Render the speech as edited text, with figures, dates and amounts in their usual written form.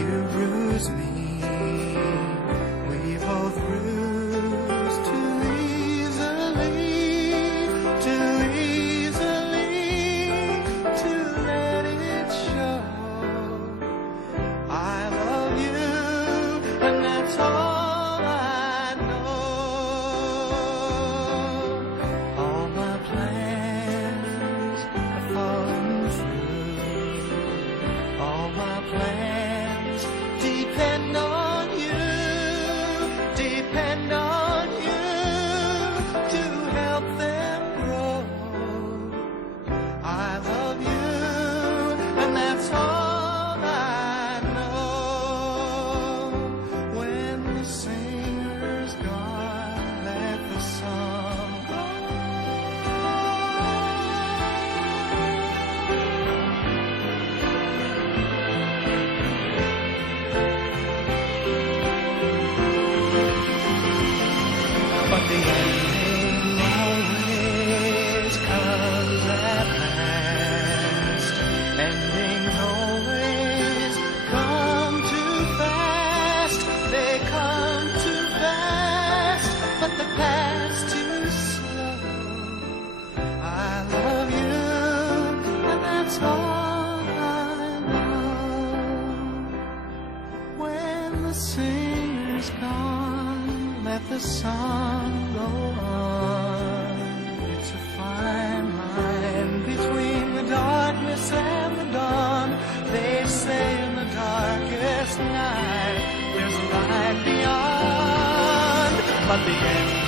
You bruise me, we both bruise too easily to let it show. I love you, and that's all I know. All my plans have fallen through. All my plans depend on you to help them grow. I love you, and that's all I know. When the singer's gone, let the song go. But the ending always comes at last. Endings always come too fast. They come too fast, but the past too slow. I love you, and that's all I know. When the singer's gone, let the song go on. It's a fine line between the darkness and the dawn. They say in the darkest night there's a light beyond, but the end